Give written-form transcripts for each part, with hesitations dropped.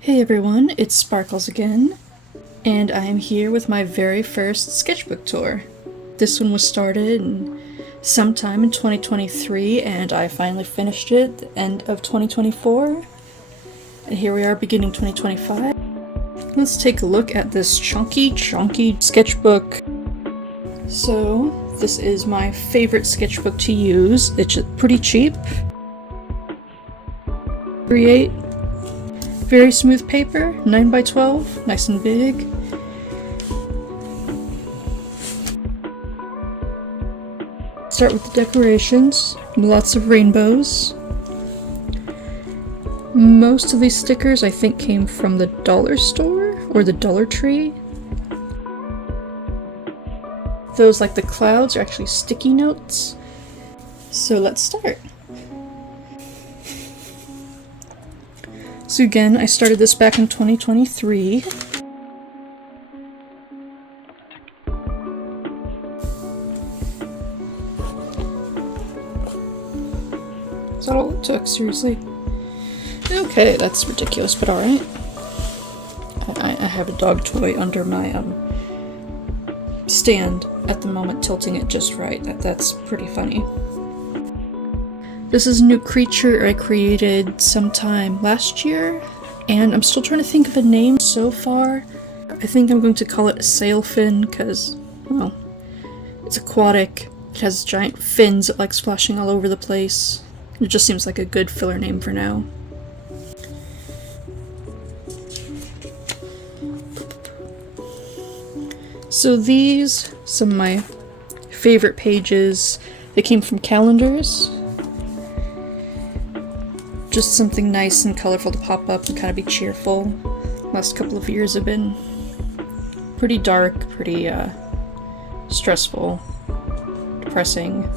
Hey everyone, it's Sparkles again, and I am here with my very first sketchbook tour. This one was started sometime in 2023, and I finally finished it at the end of 2024. And here we are beginning 2025. Let's take a look at this chunky sketchbook. So, this is my favorite sketchbook to use. It's pretty cheap. Create. Very smooth paper, 9x12, nice and big. Start with the decorations, lots of rainbows. Most of these stickers I think came from the dollar store or the Dollar Tree. Those like the clouds are actually sticky notes. So let's start. So again, I started this back in 2023. Is that all it took? Seriously? Okay, that's ridiculous, but alright. I have a dog toy under my stand at the moment, tilting it just right. That's pretty funny. This is a new creature I created sometime last year, and I'm still trying to think of a name so far. I think I'm going to call it a sailfin because, well, it's aquatic. It has giant fins that like splashing all over the place. It just seems like a good filler name for now. So these, some of my favorite pages, they came from calendars. Just something nice and colorful to pop up and kind of be cheerful. Last couple of years have been pretty dark, pretty stressful, depressing.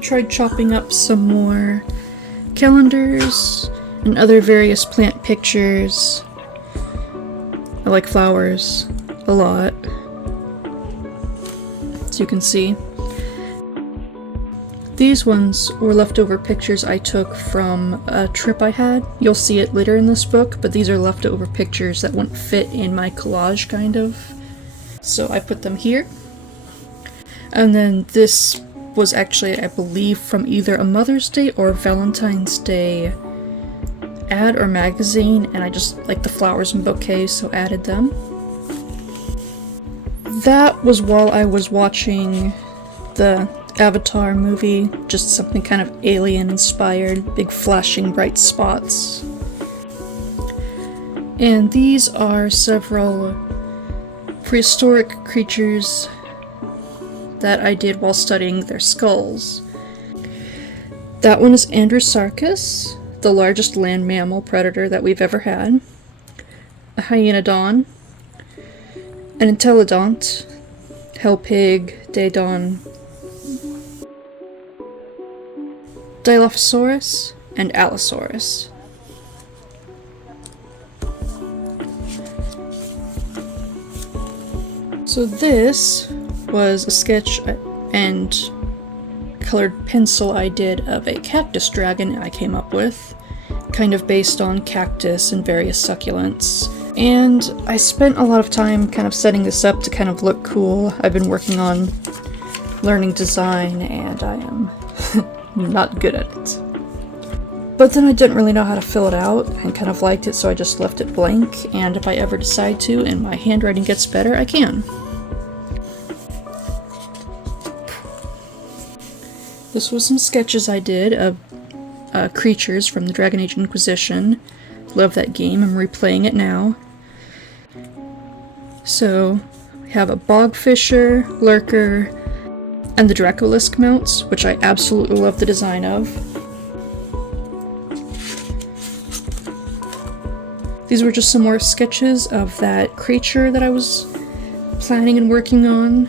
Tried chopping up some more calendars and other various plant pictures. I like flowers a lot, as you can see. These ones were leftover pictures I took from a trip I had. You'll see it later in this book, but these are leftover pictures that wouldn't fit in my collage, kind of. So I put them here. And then this was actually, I believe, from either a Mother's Day or Valentine's Day ad or magazine, and I just like the flowers and bouquets, so added them. That was while I was watching the Avatar movie, just something kind of alien inspired, big flashing bright spots. And these are several prehistoric creatures that I did while studying their skulls. That one is Andrewsarchus, the largest land mammal predator that we've ever had. A hyenodon, an entelodont, hellpig, daedon, Dilophosaurus, and Allosaurus. So this was a sketch and colored pencil I did of a cactus dragon I came up with, kind of based on cactus and various succulents. And I spent a lot of time kind of setting this up to kind of look cool. I've been working on learning design and I am not good at it. But then I didn't really know how to fill it out and kind of liked it, so I just left it blank, and if I ever decide to and my handwriting gets better, I can. This was some sketches I did of creatures from the Dragon Age Inquisition. Love that game, I'm replaying it now. So, we have a bogfisher, lurker, and the Dracolisk mounts, which I absolutely love the design of. These were just some more sketches of that creature that I was planning and working on,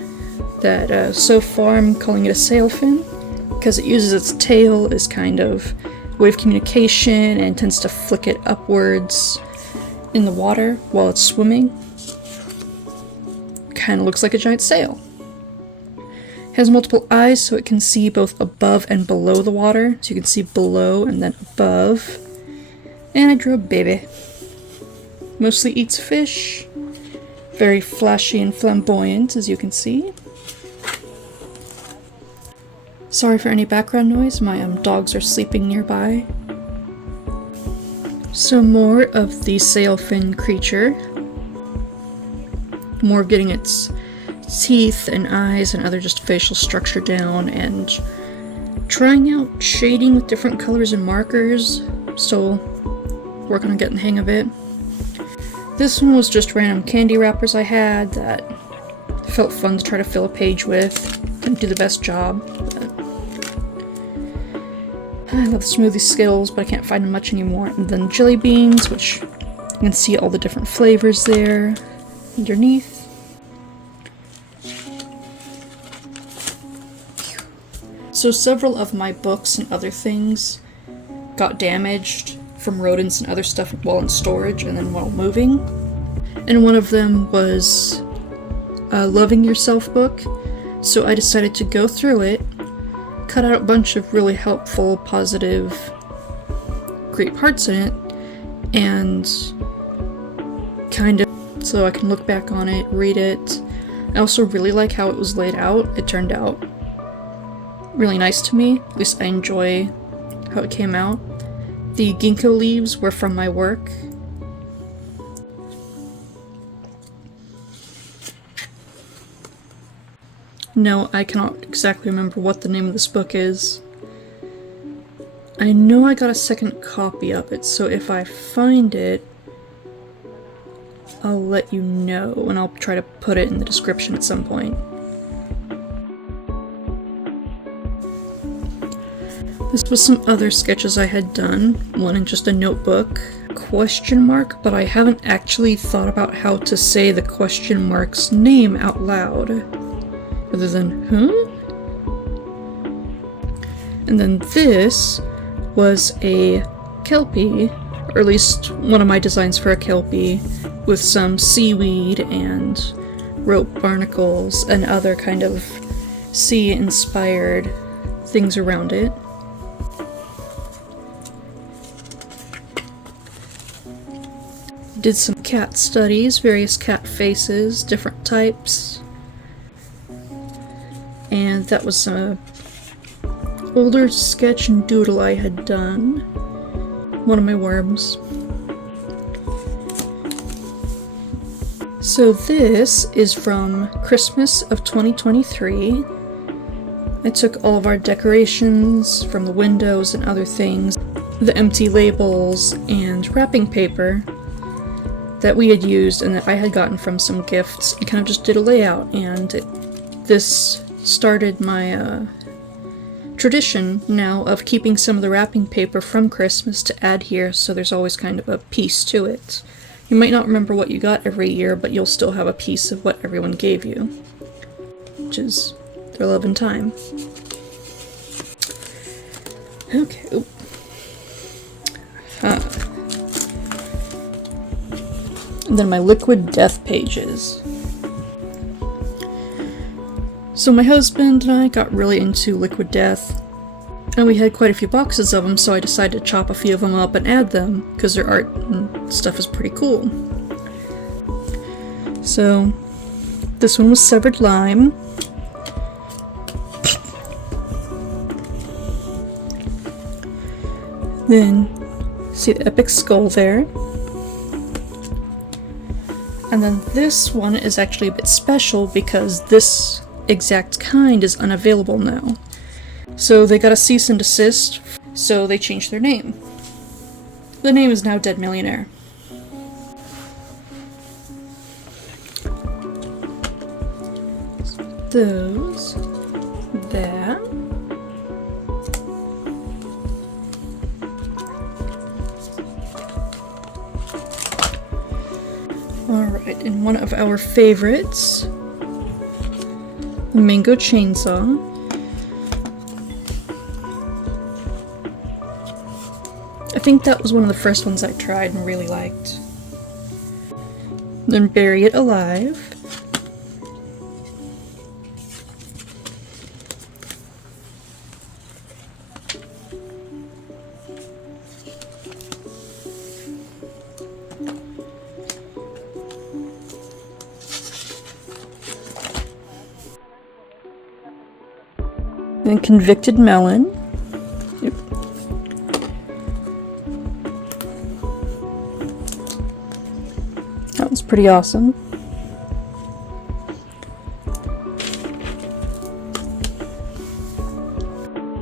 that so far I'm calling it a sailfin, because it uses its tail as kind of way of communication and tends to flick it upwards in the water while it's swimming. Kind of looks like a giant sail. has multiple eyes so it can see both above and below the water. So you can see below and then above. And I drew a baby. Mostly eats fish. Very flashy and flamboyant, as you can see. Sorry for any background noise, my dogs are sleeping nearby. So more of the sailfin creature. More of getting its teeth and eyes and other just facial structure down, and trying out shading with different colors and markers. Still working on getting the hang of it. This one was just random candy wrappers I had that felt fun to try to fill a page with. Didn't do the best job. I love smoothie Skittles, but I can't find them much anymore. And then jelly beans, which you can see all the different flavors there underneath. So several of my books and other things got damaged from rodents and other stuff while in storage and then while moving. And one of them was a Loving Yourself book. So I decided to go through it, cut out a bunch of really helpful, positive, great parts in it, and kind of so I can look back on it, read it. I also really like how it was laid out. It turned out really nice to me. At least I enjoy how it came out. The ginkgo leaves were from my work. No, I cannot exactly remember what the name of this book is. I know I got a second copy of it, so if I find it, I'll let you know, and I'll try to put it in the description at some point. This was some other sketches I had done, one in just a notebook. Question mark, but I haven't actually thought about how to say the question mark's name out loud. Other than, huh? And then this was a Kelpie, or at least one of my designs for a Kelpie, with some seaweed and rope barnacles and other kind of sea-inspired things around it. Did some cat studies, various cat faces, different types. And that was a older sketch and doodle I had done. One of my worms. So this is from Christmas of 2023. I took all of our decorations from the windows and other things, the empty labels and wrapping paper that we had used and that I had gotten from some gifts, and kind of just did a layout, and this started my tradition now of keeping some of the wrapping paper from Christmas to add here, so there's always kind of a piece to it. You might not remember what you got every year, but you'll still have a piece of what everyone gave you, which is their love and time. Okay. And then my liquid death pages. So my husband and I got really into liquid death, and we had quite a few boxes of them, so I decided to chop a few of them up and add them, because their art and stuff is pretty cool. So this one was Severed Lime. Then see the epic skull there. And then this one is actually a bit special because this exact kind is unavailable now. So they got a cease and desist, so they changed their name. The name is now Dead Millionaire. Those. That. Alright, and one of our favorites, the Mango Chainsaw. I think that was one of the first ones I tried and really liked. Then Bury It Alive. And Convicted Melon. Yep. That was pretty awesome.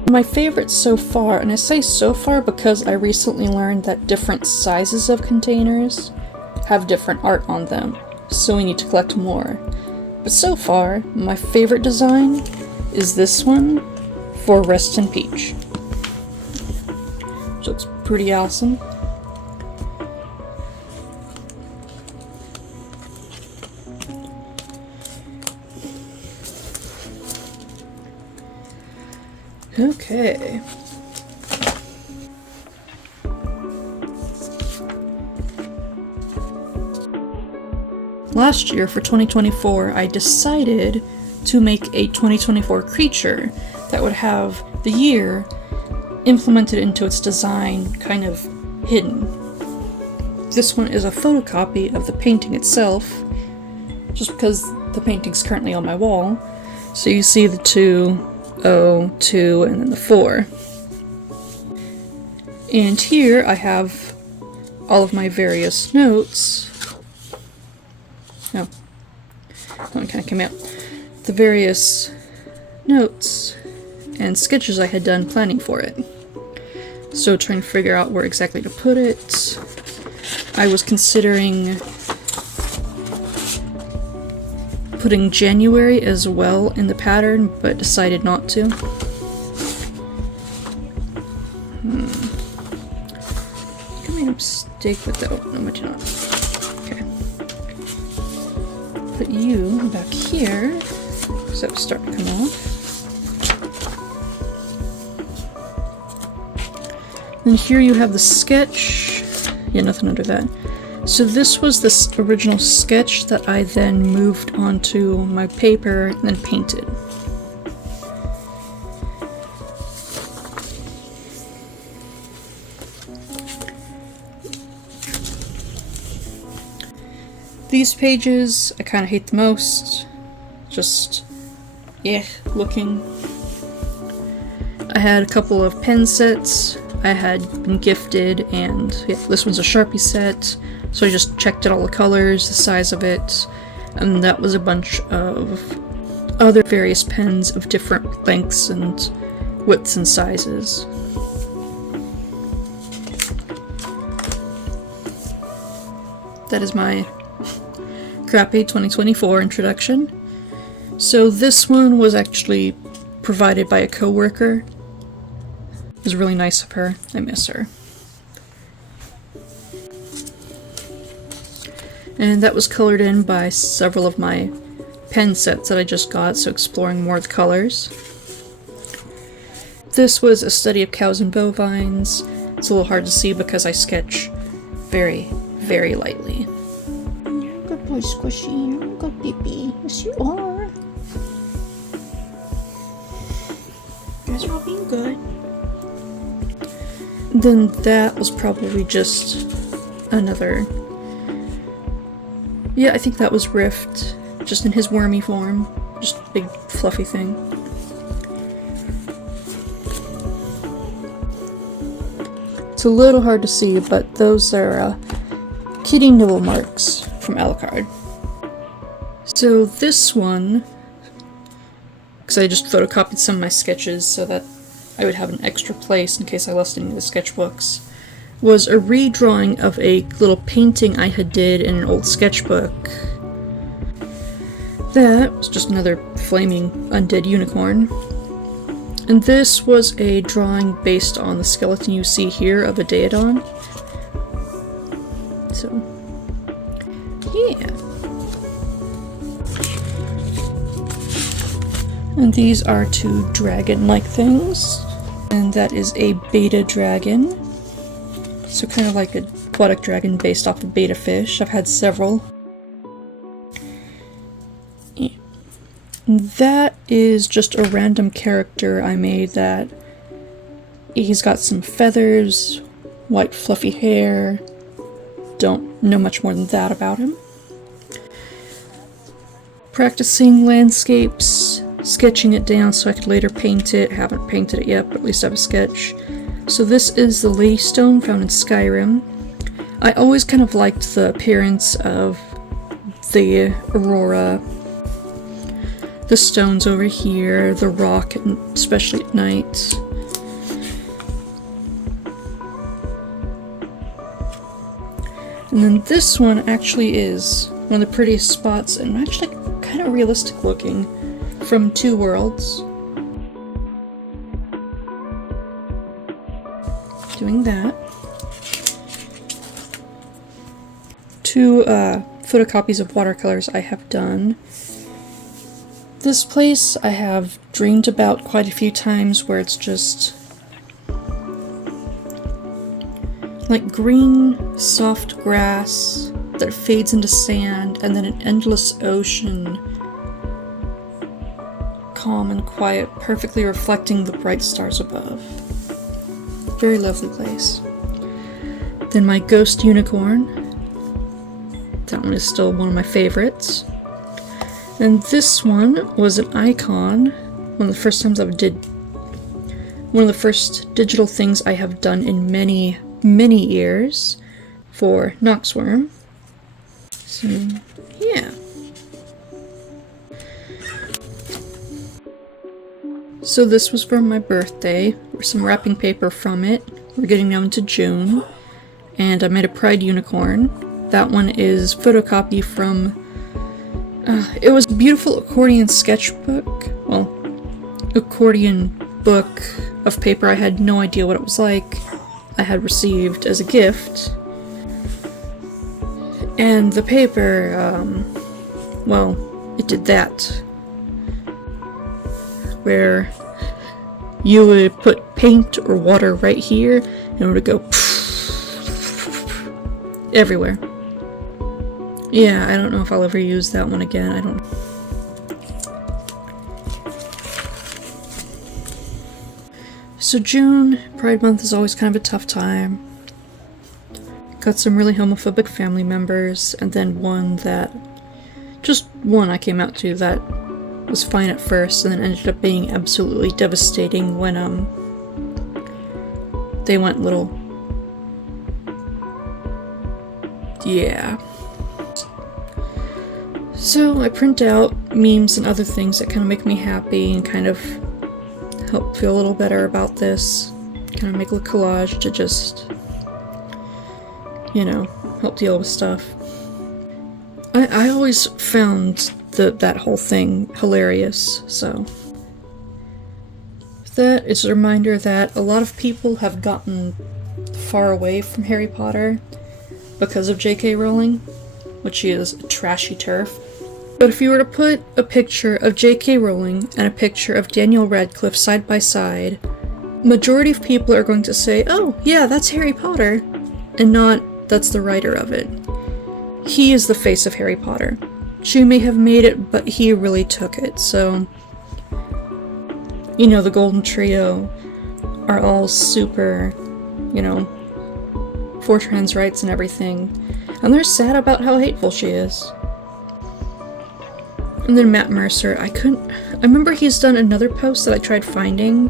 My favorite so far, and I say so far because I recently learned that different sizes of containers have different art on them, so we need to collect more. But so far, my favorite design is this one for Reston Peach. Which looks pretty awesome. Okay. Last year, for 2024, I decided to make a 2024 creature that would have the year implemented into its design, kind of hidden. This one is a photocopy of the painting itself, just because the painting's currently on my wall. So you see the 2, 2, and then the 4. And here I have all of my various notes. Oh, that one kind of came out. The various notes and sketches I had done planning for it. So trying to figure out where exactly to put it. I was considering putting January as well in the pattern, but decided not to. I made a mistake with that. Oh, no, I did not. Okay. Put you back here, because that was starting to come off. And here you have the sketch. Yeah, nothing under that. So this was this original sketch that I then moved onto my paper and then painted. These pages I kind of hate the most. Just, yeah, looking. I had a couple of pen sets I had been gifted, and yeah, this one's a Sharpie set. So I just checked out all the colors, the size of it, and that was a bunch of other various pens of different lengths and widths and sizes. That is my crappy 2024 introduction. So this one was actually provided by a coworker. It was really nice of her. I miss her. And that was colored in by several of my pen sets that I just got, so exploring more of the colors. This was a study of cows and bovines. It's a little hard to see because I sketch very, very lightly. You're a good boy, Squishy. You're a good baby. Yes, you are. You guys are all being good. Then that was probably just another... Yeah, I think that was Rift, just in his wormy form. Just a big fluffy thing. It's a little hard to see, but those are kitty nibble marks from Alucard. So this one, because I just photocopied some of my sketches so that I would have an extra place in case I lost any of the sketchbooks, was a redrawing of a little painting I had did in an old sketchbook. That was just another flaming undead unicorn. And this was a drawing based on the skeleton you see here of a Daedon. So, yeah. And these are two dragon-like things. And that is a beta dragon. So kind of like a aquatic dragon based off the beta fish. I've had several. Yeah. That is just a random character I made that he's got some feathers, white fluffy hair. Don't know much more than that about him. Practicing landscapes sketching it down so I could later paint it. Haven't painted it yet, but at least I have a sketch. So this is the Lady Stone found in Skyrim. I always kind of liked the appearance of the aurora, the stones over here, the rock, especially at night. And then this one actually is one of the prettiest spots and actually kind of realistic looking from Two Worlds. Doing that. Two photocopies of watercolors I have done. This place I have dreamed about quite a few times, where it's just like green, soft grass that fades into sand, and then an endless ocean, calm and quiet, perfectly reflecting the bright stars above. Very lovely place. Then my ghost unicorn. That one is still one of my favorites. And this one was an icon. One of the first times one of the first digital things I have done in many, many years for Noxworm. So, yeah. So this was for my birthday. There's some wrapping paper from it. We're getting down to June. And I made a pride unicorn. That one is photocopy from... it was a beautiful accordion sketchbook. Well, accordion book of paper. I had no idea what it was like. I had received as a gift. And the paper, well, it did that. Where you would put paint or water right here, and it would go everywhere. Yeah, I don't know if I'll ever use that one again. I don't. So June, Pride Month, is always kind of a tough time. Got some really homophobic family members, and then just one I came out to that was fine at first, and then ended up being absolutely devastating when they went little. Yeah. So I print out memes and other things that kind of make me happy and kind of help feel a little better about this. Kind of make a collage to just, you know, help deal with stuff. I always found that whole thing hilarious, so. That is a reminder that a lot of people have gotten far away from Harry Potter because of J.K. Rowling, which she is a trashy turf. But if you were to put a picture of J.K. Rowling and a picture of Daniel Radcliffe side by side, majority of people are going to say, oh, yeah, that's Harry Potter, and not, that's the writer of it. He is the face of Harry Potter. She may have made it, but he really took it, so... You know, the Golden Trio are all super, you know, for trans rights and everything, and they're sad about how hateful she is. And then Matt Mercer, I remember he's done another post that I tried finding,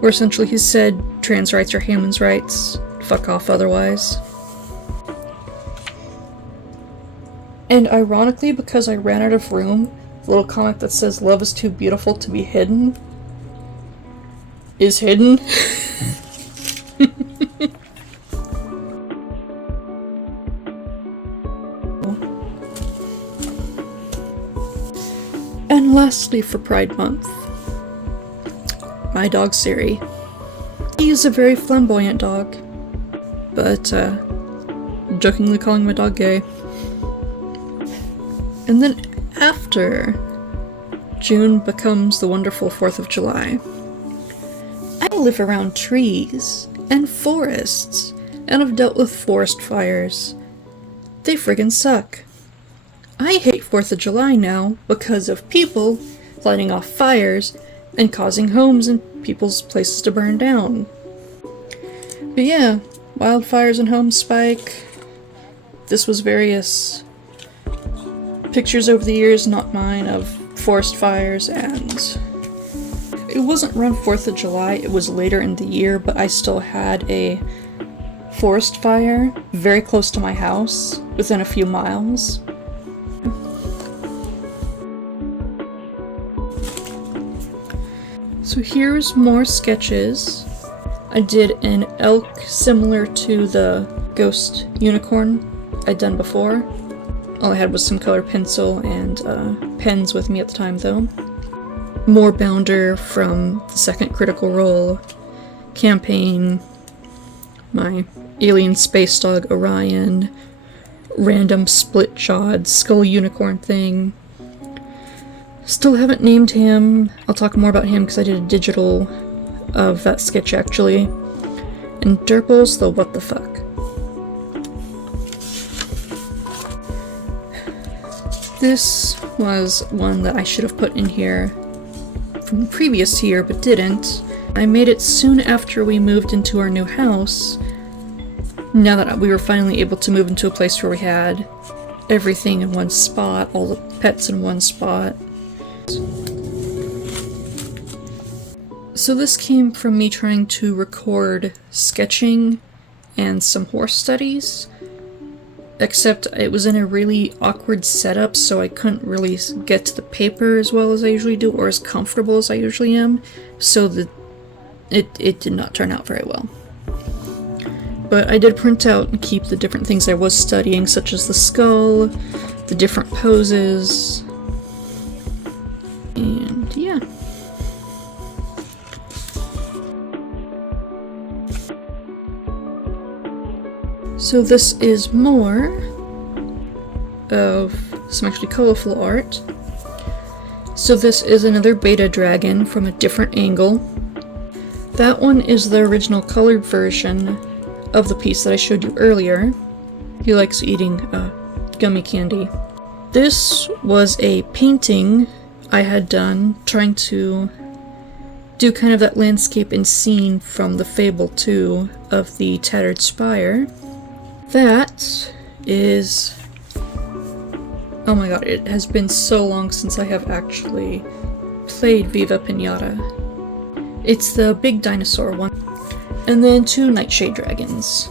where essentially he said trans rights are human rights, fuck off otherwise. And ironically, because I ran out of room, the little comic that says love is too beautiful to be hidden is hidden. And lastly, for Pride Month, my dog Siri. He is a very flamboyant dog, but jokingly calling my dog gay. And then after June becomes the wonderful 4th of July, I live around trees and forests, and have dealt with forest fires. They friggin' suck. I hate 4th of July now because of people lighting off fires and causing homes and people's places to burn down. But yeah, wildfires and homes spike. This was various pictures over the years, not mine, of forest fires, and it wasn't around 4th of July, it was later in the year, but I still had a forest fire very close to my house, within a few miles. So here's more sketches. I did an elk similar to the ghost unicorn I'd done before. All I had was some colored pencil and pens with me at the time though. More Bounder from the second Critical Role campaign. My alien space dog Orion. Random split-jawed skull unicorn thing. Still haven't named him. I'll talk more about him because I did a digital of that sketch actually. And Derple's the what the fuck. This was one that I should have put in here from the previous year but didn't. I made it soon after we moved into our new house. Now that we were finally able to move into a place where we had everything in one spot, all the pets in one spot. So this came from me trying to record sketching and some horse studies, except it was in a really awkward setup, so I couldn't really get to the paper as well as I usually do, or as comfortable as I usually am, so it did not turn out very well. But I did print out and keep the different things I was studying, such as the skull, the different poses, and yeah. So this is more of some actually colorful art. So this is another beta dragon from a different angle. That one is the original colored version of the piece that I showed you earlier. He likes eating gummy candy. This was a painting I had done trying to do kind of that landscape and scene from the Fable 2 of the Tattered Spire. That is... oh my god, it has been so long since I have actually played Viva Pinata. It's the big dinosaur one. And then 2 Nightshade Dragons.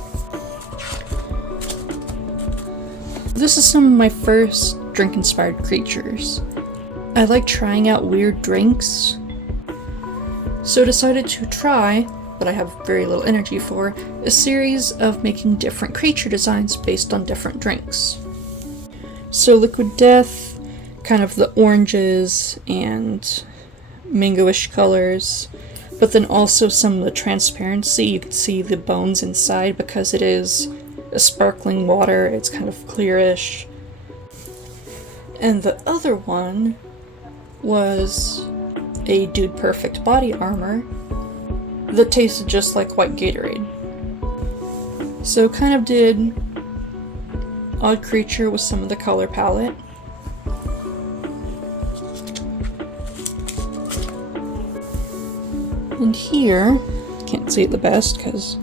This is some of my first drink-inspired creatures. I like trying out weird drinks, so decided to try, but I have very little energy for, a series of making different creature designs based on different drinks. So Liquid Death, kind of the oranges and mango-ish colors, but then also some of the transparency. You can see the bones inside because it is a sparkling water, it's kind of clearish. And the other one was a Dude Perfect body armor that tasted just like white Gatorade. So kind of did Odd Creature with some of the color palette. And here, can't see it the best because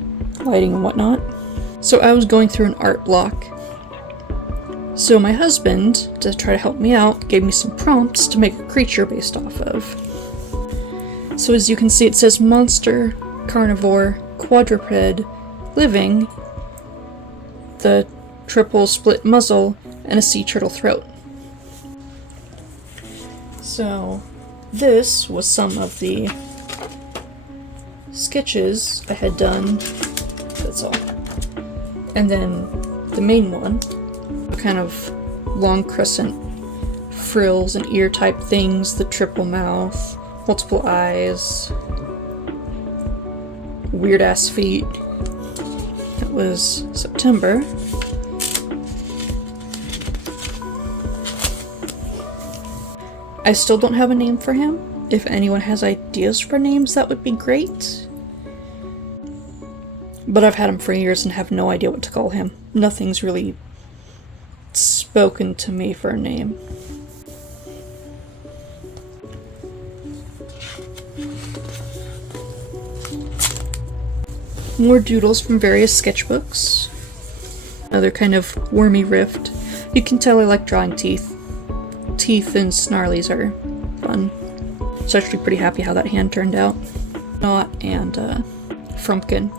lighting and whatnot. So I was going through an art block. So my husband, to try to help me out, gave me some prompts to make a creature based off of. So as you can see, it says monster, carnivore, quadruped, living, the triple split muzzle, and a sea turtle throat. So this was some of the sketches I had done, that's all. And then the main one, kind of long crescent frills and ear type things, the triple mouth, multiple eyes, weird ass feet. That was September. I still don't have a name for him. If anyone has ideas for names, that would be great. But I've had him for years and have no idea what to call him. Nothing's really spoken to me for a name. More doodles from various sketchbooks. Another kind of wormy rift. You can tell I like drawing teeth. Teeth and snarlies are fun. So actually pretty happy how that hand turned out. And Frumpkin.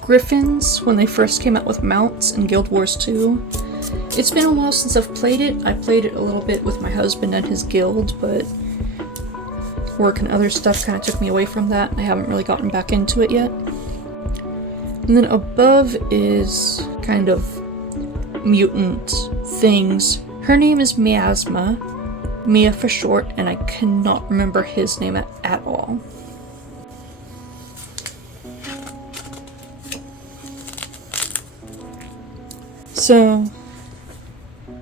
Griffins, when they first came out with mounts in Guild Wars 2. It's been a while since I've played it. I played it a little bit with my husband and his guild, but work and other stuff kind of took me away from that. I haven't really gotten back into it yet. And then above is kind of mutant things. Her name is Miasma, Mia for short, and I cannot remember his name at all. So,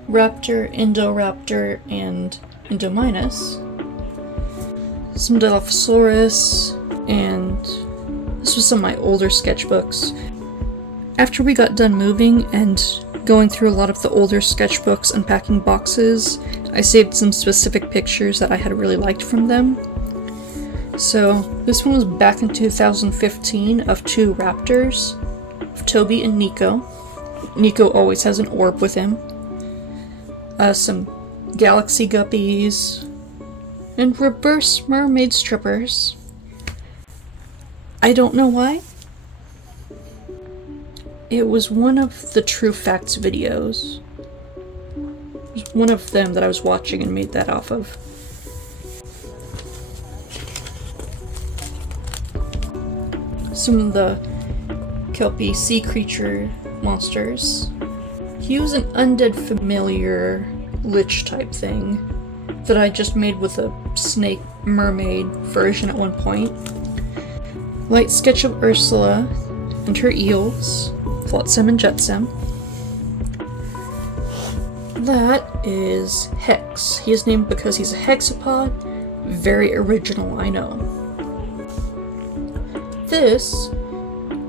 Raptor, Indoraptor, and Indominus. Some Dilophosaurus, and this was some of my older sketchbooks. After we got done moving and going through a lot of the older sketchbooks, unpacking boxes, I saved some specific pictures that I had really liked from them. So, this one was back in 2015 of 2 raptors, of Toby and Nico. Nico always has an orb with him. Some galaxy guppies, and reverse mermaid strippers. I don't know why. It was one of the True Facts videos. It was one of them that I was watching and made that off of. Some of the Kelpie sea creature monsters. He was an undead familiar lich type thing that I just made with a snake mermaid version at one point. Light sketch of Ursula and her eels, Flotsam and Jetsam. That is Hex. He is named because he's a hexapod. Very original, I know. This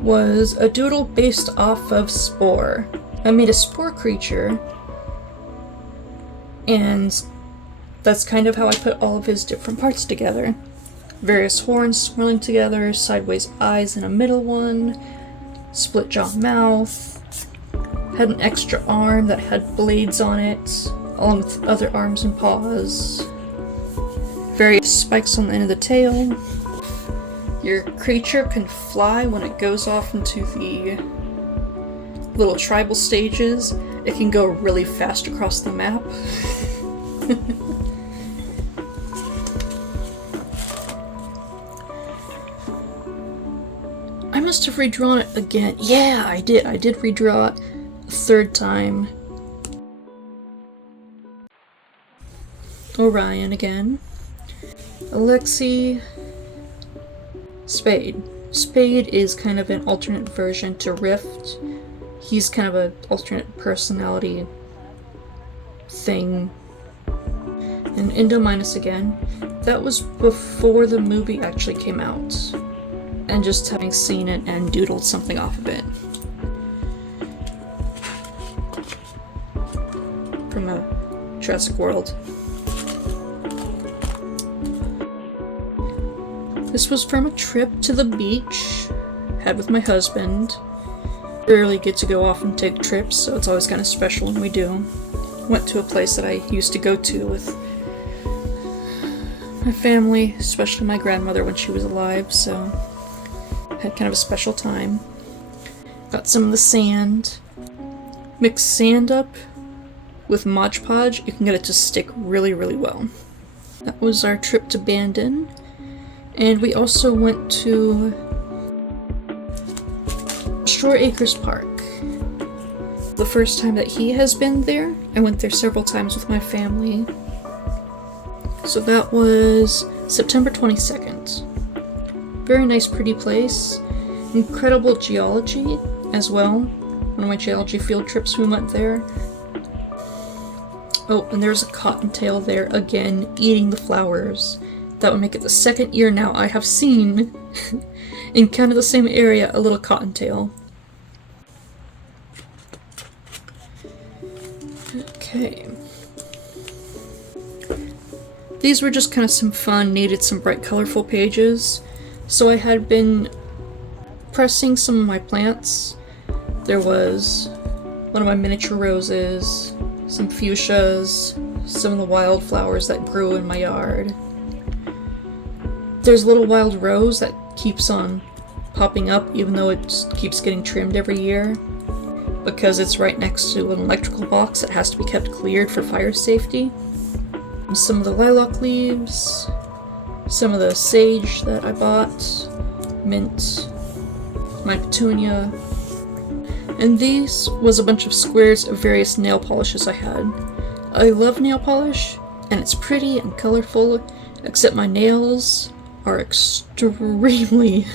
was a doodle based off of Spore. I made a Spore creature, and that's kind of how I put all of his different parts together. Various horns swirling together, sideways eyes and a middle one, split jaw mouth, had an extra arm that had blades on it, along with other arms and paws, various spikes on the end of the tail. Your creature can fly when it goes off into the little tribal stages. It can go really fast across the map. I must have redrawn it again. Yeah, I did. I did redraw it a 3rd time. Orion again. Alexi. Spade. Spade is kind of an alternate version to Rift. He's kind of an alternate personality thing. And Indominus again. That was before the movie actually came out. And just having seen it and doodled something off of it. From a Jurassic World. This was from a trip to the beach, had with my husband. Rarely get to go off and take trips, so it's always kind of special when we do. Went to a place that I used to go to with my family, especially my grandmother when she was alive, so had kind of a special time. Got some of the sand. Mix sand up with Mod Podge, you can get it to stick really, really well. That was our trip to Bandon. And we also went to Shore Acres Park. The first time that he has been there, I went there several times with my family. So that was September 22nd. Very nice, pretty place. Incredible geology as well. One of my geology field trips, we went there. Oh, and there's a cottontail there again, eating the flowers. That would make it the 2nd year now I have seen, in kind of the same area, a little cottontail. Okay. These were just kind of some fun, needed some bright, colorful pages. So I had been pressing some of my plants. There was one of my miniature roses, some fuchsias, some of the wildflowers that grew in my yard. There's a little wild rose that keeps on popping up even though it keeps getting trimmed every year, because it's right next to an electrical box that has to be kept cleared for fire safety. Some of the lilac leaves, some of the sage that I bought, mint, my petunia, and these was a bunch of squares of various nail polishes I had. I love nail polish, and it's pretty and colorful, except my nails are extremely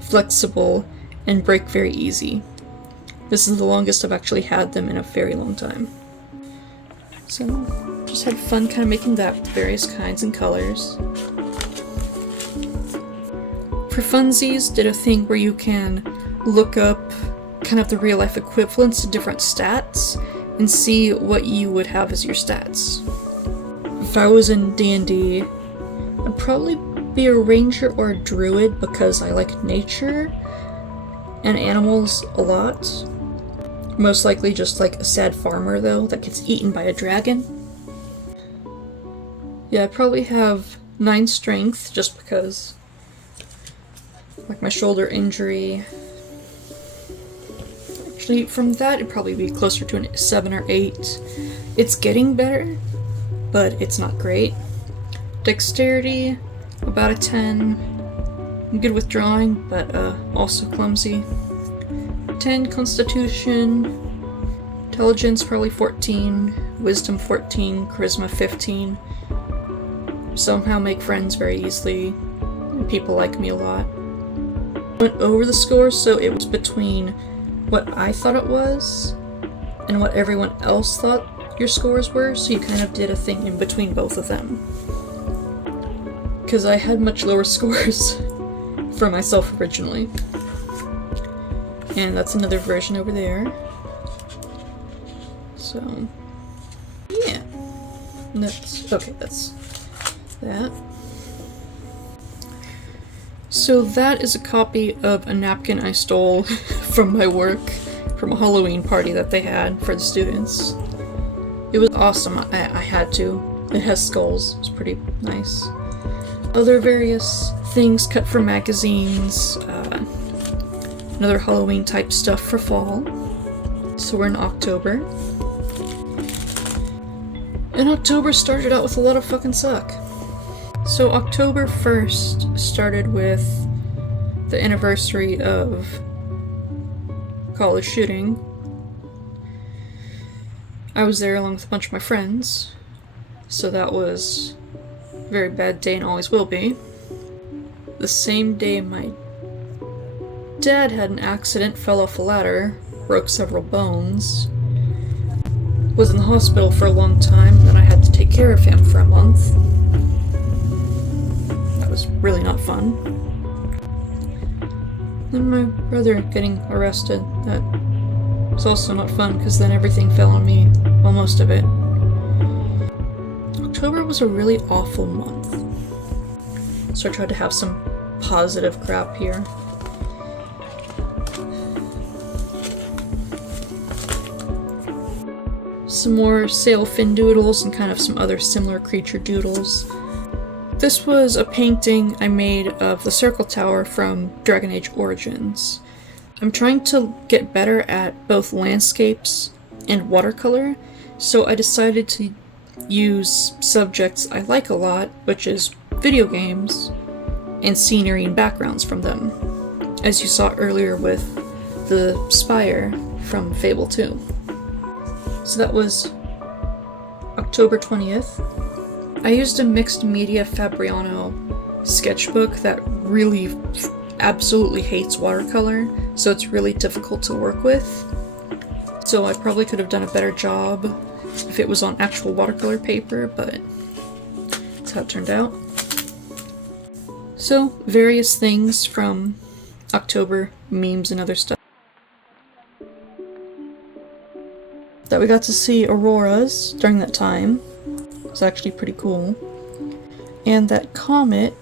flexible and break very easy. This is the longest I've actually had them in a very long time. So, just had fun kind of making that with various kinds and colors. For funsies, did a thing where you can look up kind of the real life equivalents to different stats and see what you would have as your stats. If I was in D&D, I'd probably be a ranger or a druid because I like nature and animals a lot. Most likely just like a sad farmer though that gets eaten by a dragon. Yeah, I probably have 9 strength just because like my shoulder injury. Actually, from that it'd probably be closer to a 7 or 8. It's getting better, but it's not great. Dexterity, about a 10. I'm good with drawing, but also clumsy. 10 Constitution, Intelligence probably 14, Wisdom 14, Charisma 15. Somehow make friends very easily, and people like me a lot. Went over the scores, so it was between what I thought it was and what everyone else thought your scores were, so you kind of did a thing in between both of them. Because I had much lower scores for myself originally. And that's another version over there. So, yeah. And that's, okay, that's that. So that is a copy of a napkin I stole from my work, from a Halloween party that they had for the students. It was awesome, I had to. It has skulls, it's pretty nice. Other various things cut from magazines, another Halloween type stuff for fall. So we're in October. And October started out with a lot of fucking suck. So October 1st started with the anniversary of college shooting. I was there along with a bunch of my friends, so that was a very bad day and always will be. The same day my dad had an accident, fell off a ladder, broke several bones, was in the hospital for a long time, then I had to take care of him for a month. That was really not fun. Then my brother getting arrested, that was also not fun because then everything fell on me, well, most of it. October was a really awful month, so I tried to have some positive crap here. Some more sailfin doodles and kind of some other similar creature doodles. This was a painting I made of the Circle Tower from Dragon Age Origins. I'm trying to get better at both landscapes and watercolor, so I decided to use subjects I like a lot, which is video games, and scenery and backgrounds from them, as you saw earlier with the spire from Fable 2. So that was October 20th. I used a mixed media Fabriano sketchbook that really absolutely hates watercolor, so it's really difficult to work with. So I probably could have done a better job if it was on actual watercolor paper, but that's how it turned out. So, various things from October, memes and other stuff. That we got to see auroras during that time. It was actually pretty cool. And that comet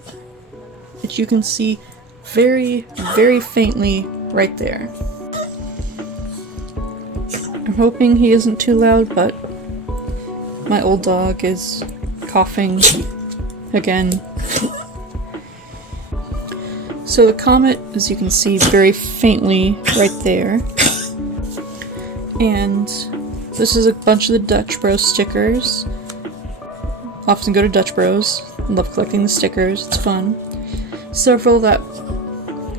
that you can see very, very faintly right there. I'm hoping he isn't too loud, but My old dog is coughing again. So the comet, as you can see very faintly right there. And this is a bunch of the Dutch Bros stickers. Often go to Dutch Bros. Love collecting the stickers, it's fun. Several that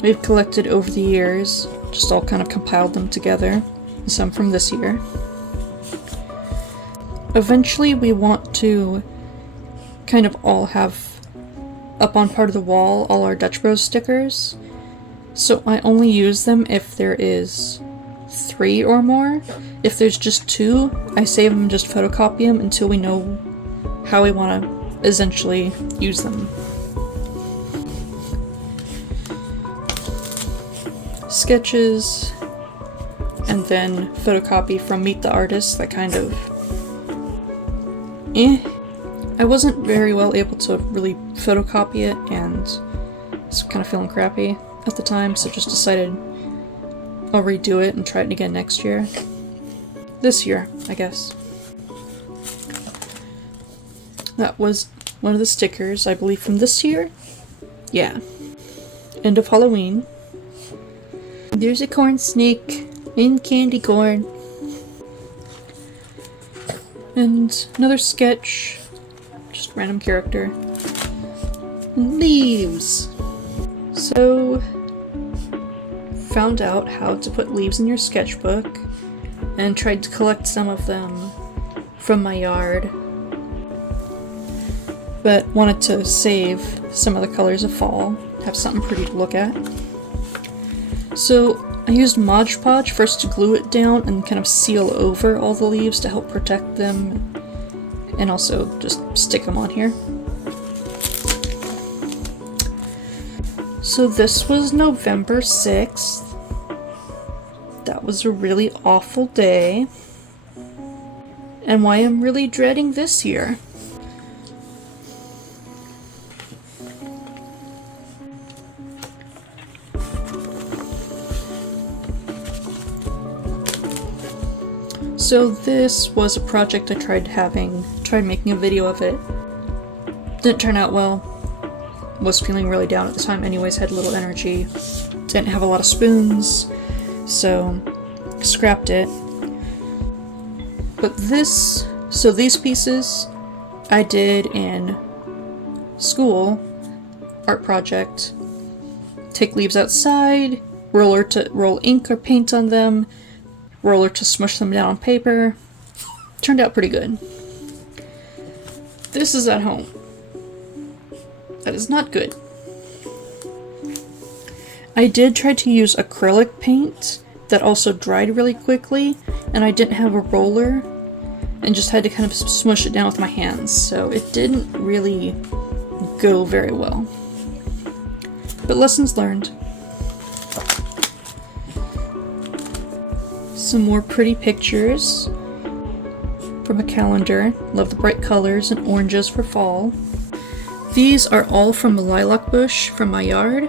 we've collected over the years, just all kind of compiled them together. Some from this year. Eventually we want to kind of all have up on part of the wall all our Dutch Bros stickers. So I only use them if there is 3 or more. If there's just 2, I save them and just photocopy them until we know how we want to essentially use them. Sketches, and then photocopy from Meet the Artist, that kind of I wasn't very well able to really photocopy it, and I was kind of feeling crappy at the time, so just decided I'll redo it and try it again next year. This year, I guess. That was one of the stickers, I believe, from this year? Yeah. End of Halloween. There's a corn snake in candy corn. And another sketch. Just random character. And leaves! So, found out how to put leaves in your sketchbook and tried to collect some of them from my yard, but wanted to save some of the colors of fall, have something pretty to look at. So I used Mod Podge first to glue it down and kind of seal over all the leaves to help protect them, and also just stick them on here. So this was November 6th. That was a really awful day, and why I'm really dreading this year. So this was a project I tried making a video of it. Didn't turn out well. Was feeling really down at the time anyways, had little energy. Didn't have a lot of spoons, so scrapped it. But these pieces I did in school, art project. Take leaves outside, roller to roll ink or paint on them, roller to smush them down on paper. Turned out pretty good. This is at home. That is not good. I did try to use acrylic paint that also dried really quickly, and I didn't have a roller and just had to kind of smush it down with my hands, so it didn't really go very well. But lessons learned. Some more pretty pictures from a calendar. Love the bright colors and oranges for fall. These are all from a lilac bush from my yard.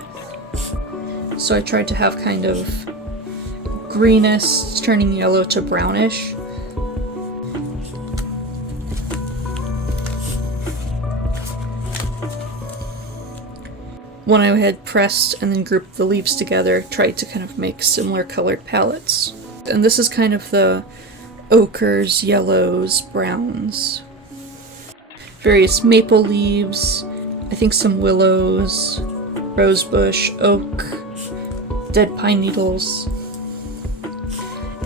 So I tried to have kind of greenish turning yellow to brownish. When I had pressed and then grouped the leaves together, tried to kind of make similar colored palettes. And this is kind of the ochres, yellows, browns. Various maple leaves, I think some willows, rosebush, oak, dead pine needles,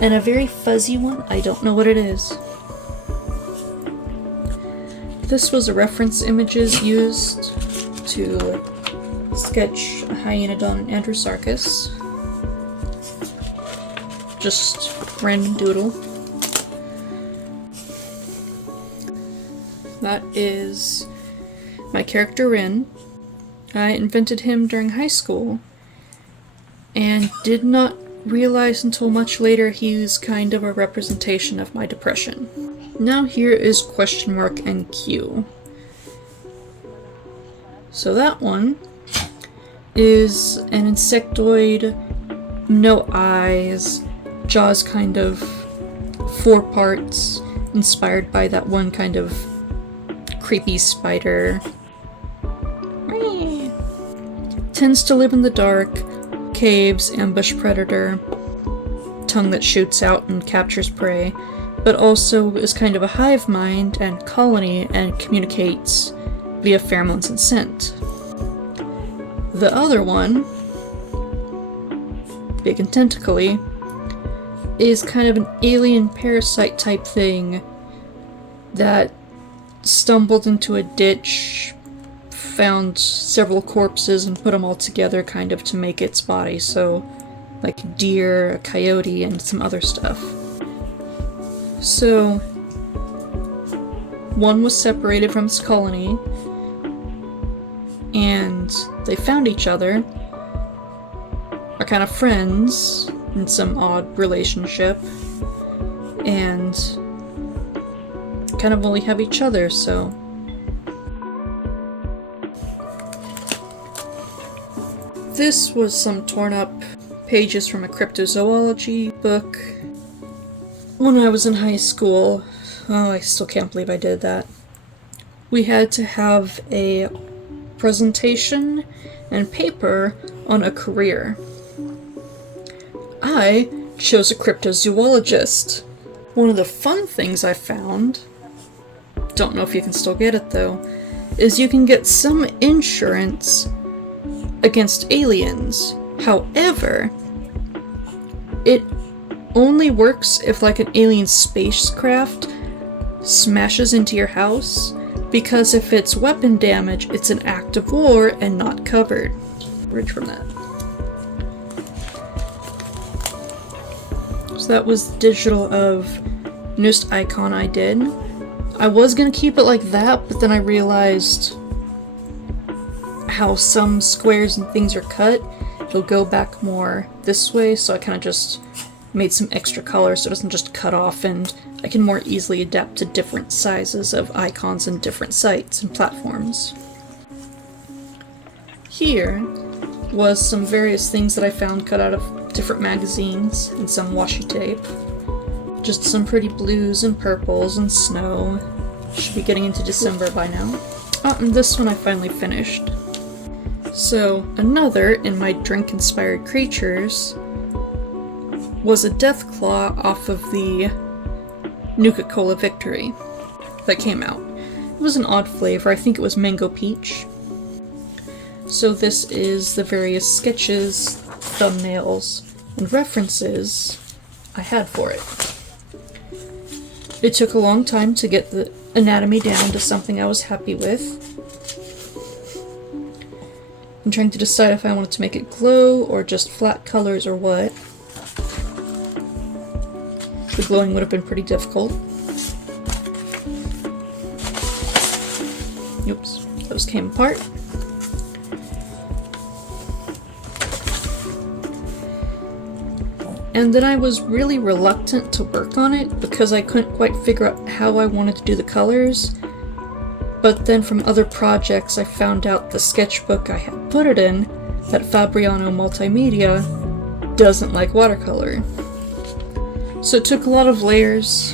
and a very fuzzy one, I don't know what it is. This was a reference images used to sketch a Hyaenodon and Androsarchus. Just random doodle. That is my character Rin. I invented him during high school and did not realize until much later he's kind of a representation of my depression. Now here is question mark and Q. So that one is an insectoid, no eyes, jaws kind of 4 parts, inspired by that one kind of creepy spider. Tends to live in the dark, caves, ambush predator, tongue that shoots out and captures prey, but also is kind of a hive mind and colony and communicates via pheromones and scent. The other one, big and tentacly, is kind of an alien parasite type thing that stumbled into a ditch, found several corpses and put them all together kind of to make its body, so like a deer, a coyote, and some other stuff. So one was separated from its colony and they found each other, are kind of friends in some odd relationship, and kind of only have each other, so. This was some torn up pages from a cryptozoology book. When I was in high school, oh, I still can't believe I did that. We had to have a presentation and paper on a career. I chose a cryptozoologist. One of the fun things I found, don't know if you can still get it though, is you can get some insurance against aliens. However, it only works if like an alien spacecraft smashes into your house, because if it's weapon damage, it's an act of war and not covered. Rich from that. So that was digital of newest icon I did. I was gonna keep it like that, but then I realized how some squares and things are cut. It'll go back more this way, so I kind of just made some extra color so it doesn't just cut off, and I can more easily adapt to different sizes of icons and different sites and platforms. Here was some various things that I found cut out of different magazines and some washi tape. Just some pretty blues and purples and snow. Should be getting into December by now. Oh, and this one I finally finished. So, another in my drink-inspired creatures was a death claw off of the Nuka-Cola Victory that came out. It was an odd flavor, I think it was mango peach. So this is the various sketches, thumbnails, and references I had for it. It took a long time to get the anatomy down to something I was happy with. I'm trying to decide if I wanted to make it glow or just flat colors or what. The glowing would have been pretty difficult. Oops, those came apart. And then I was really reluctant to work on it because I couldn't quite figure out how I wanted to do the colors. But then from other projects I found out the sketchbook I had put it in, that Fabriano Multimedia, doesn't like watercolor. So it took a lot of layers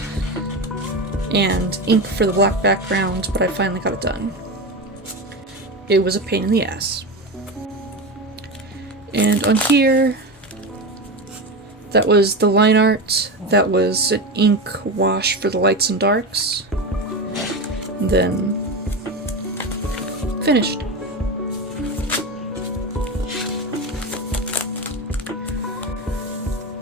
and ink for the black background, but I finally got it done. It was a pain in the ass. And on here, that was the line art, that was an ink wash for the lights and darks, and then finished.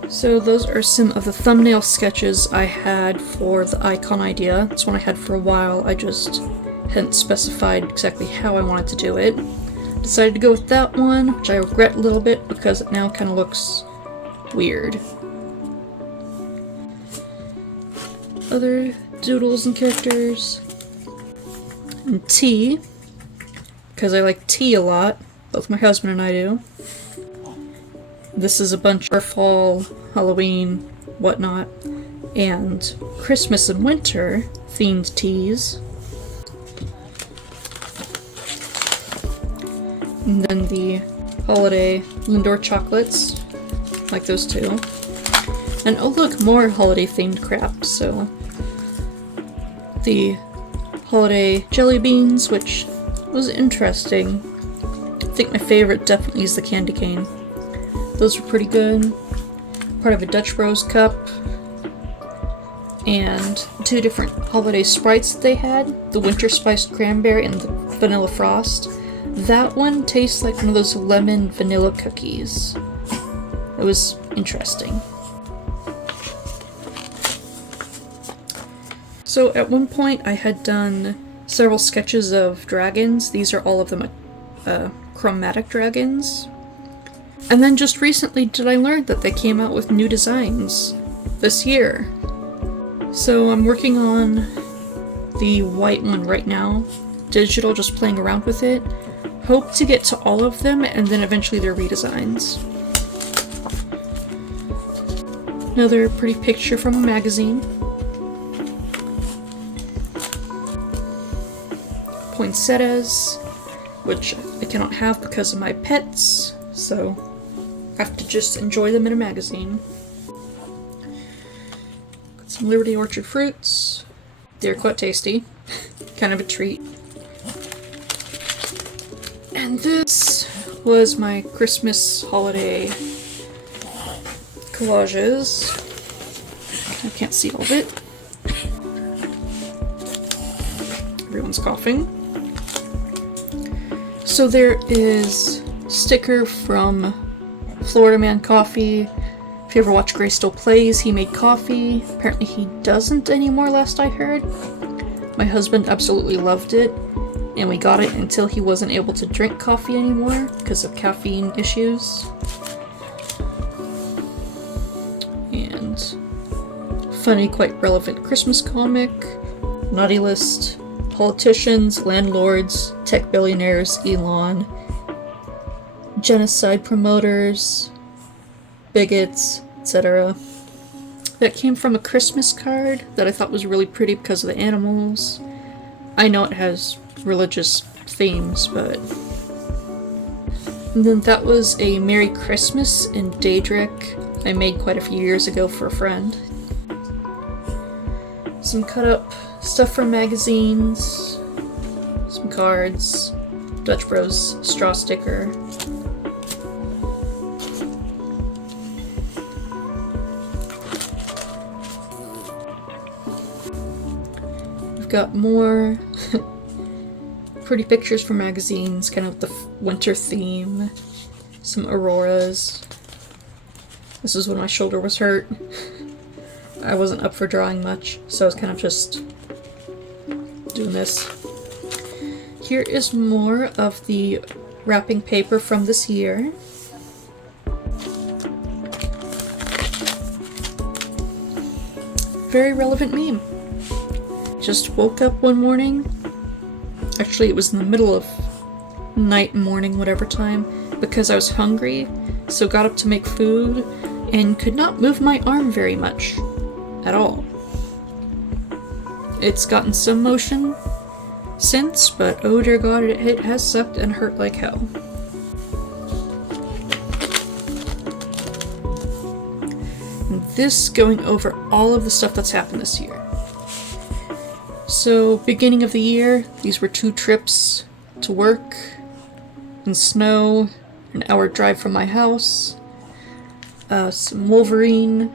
So those are some of the thumbnail sketches I had for the icon idea. It's one I had for a while, I just hadn't specified exactly how I wanted to do it. Decided to go with that one, which I regret a little bit because it now kind of looks weird. Other doodles and characters. And tea, because I like tea a lot. Both my husband and I do. This is a bunch of fall, Halloween, whatnot, and Christmas and winter themed teas. And then the holiday Lindor chocolates, like those two. And oh look, more holiday themed crap, so the holiday jelly beans, which was interesting. I think my favorite definitely is the candy cane. Those were pretty good. Part of a Dutch Bros cup. And 2 different holiday Sprites that they had. The winter spiced cranberry and the vanilla frost. That one tastes like one of those lemon vanilla cookies. It was interesting. So at one point I had done several sketches of dragons. These are all of them chromatic dragons. And then just recently did I learn that they came out with new designs this year. So I'm working on the white one right now. Digital, just playing around with it. Hope to get to all of them and then eventually their redesigns. Another pretty picture from a magazine. Poinsettias, which I cannot have because of my pets, so I have to just enjoy them in a magazine. Got some Liberty Orchard fruits. They're quite tasty. Kind of a treat. And this was my Christmas holiday collages. I can't see all of it. Everyone's coughing. So there is a sticker from Florida Man Coffee. If you ever watch Gray Still Plays, he made coffee. Apparently he doesn't anymore, last I heard. My husband absolutely loved it, and we got it until he wasn't able to drink coffee anymore because of caffeine issues. And funny, quite relevant Christmas comic. Naughty list. Politicians, landlords, tech billionaires, Elon, genocide promoters, bigots, etc. That came from a Christmas card that I thought was really pretty because of the animals. I know it has religious themes, but... And then that was a Merry Christmas in Daedric I made quite a few years ago for a friend. Some cut up stuff from magazines, some cards, Dutch Bros straw sticker. We've got more pretty pictures from magazines, kind of the winter theme, some auroras. This is when my shoulder was hurt. I wasn't up for drawing much, so I was kind of just doing this. Here is more of the wrapping paper from this year. Very relevant meme. Just woke up one morning. Actually, it was in the middle of night, morning, whatever time, because I was hungry, so got up to make food and could not move my arm very much at all. It's gotten some motion since, but oh dear god, it has sucked and hurt like hell. And this going over all of the stuff that's happened this year. So, beginning of the year, these were 2 trips to work in snow, an hour drive from my house, some Wolverine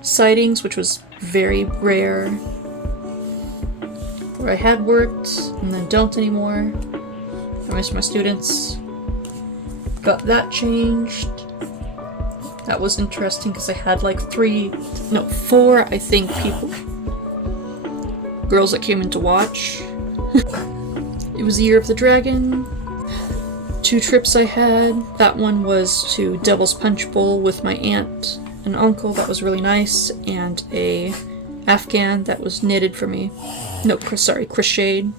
sightings, which was very rare, where I had worked and then don't anymore. I miss my students. Got that changed. That was interesting because I had like 4, I think, girls that came in to watch. It was the Year of the Dragon. 2 trips I had. That one was to Devil's Punch Bowl with my aunt and uncle. That was really nice. And a Afghan that was knitted for me. No, sorry, crocheted.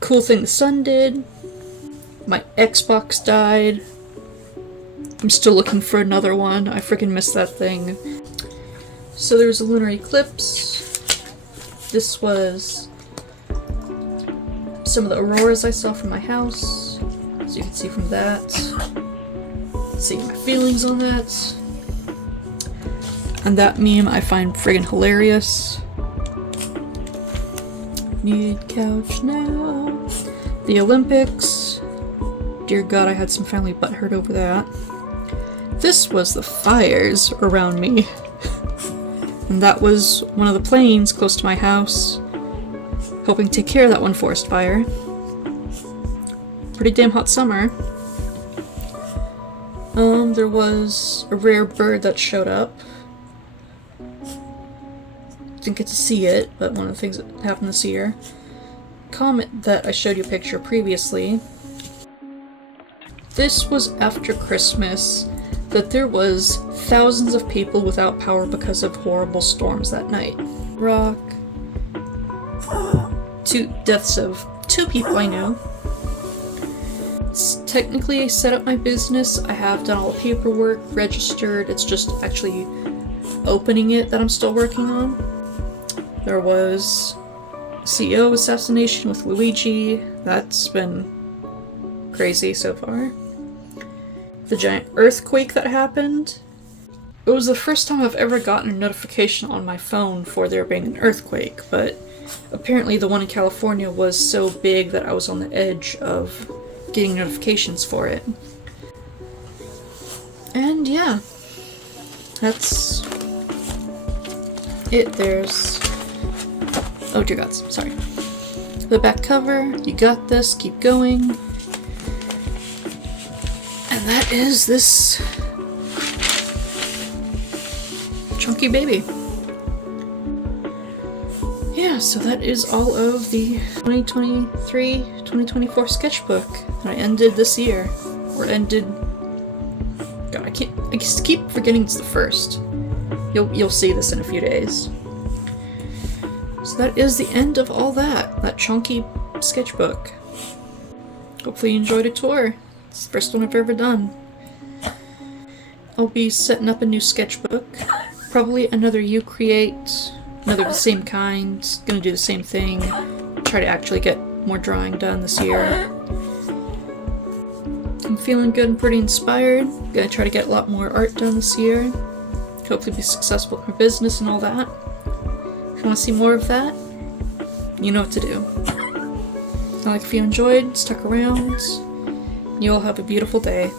Cool thing the sun did. My Xbox died. I'm still looking for another one. I freaking missed that thing. So there was a lunar eclipse. This was some of the auroras I saw from my house. So you can see from that. See my feelings on that. And that meme I find friggin' hilarious. need couch now. The Olympics. Dear God, I had some family butthurt over that. This was the fires around me. And that was one of the planes close to my house. Helping take care of that one forest fire. Pretty damn hot summer. There was a rare bird that showed up. Didn't get to see it, but one of the things that happened this year. Comet that I showed you a picture previously. This was after Christmas, that there was thousands of people without power because of horrible storms that night. Rock. 2 deaths of 2 people I know. It's technically I set up my business. I have done all the paperwork, registered. It's just actually opening it that I'm still working on. There was CEO assassination with Luigi. That's been crazy so far. The giant earthquake that happened. It was the first time I've ever gotten a notification on my phone for there being an earthquake, but apparently the one in California was so big that I was on the edge of getting notifications for it. And yeah, that's it. There's... oh dear God, sorry. The back cover, you got this, keep going. And that is this chunky baby. Yeah, so that is all of the 2023-2024 sketchbook that I ended this year. Or ended... God, I just keep forgetting it's the first. You'll see this in a few days. So that is the end of all that chunky sketchbook. Hopefully you enjoyed a tour. It's the first one I've ever done. I'll be setting up a new sketchbook. Probably another You Create, another the same kind, gonna do the same thing. Try to actually get more drawing done this year. I'm feeling good and pretty inspired. Gonna try to get a lot more art done this year. Hopefully be successful in my business and all that. If you want to see more of that, you know what to do. If you enjoyed, stuck around, you all have a beautiful day.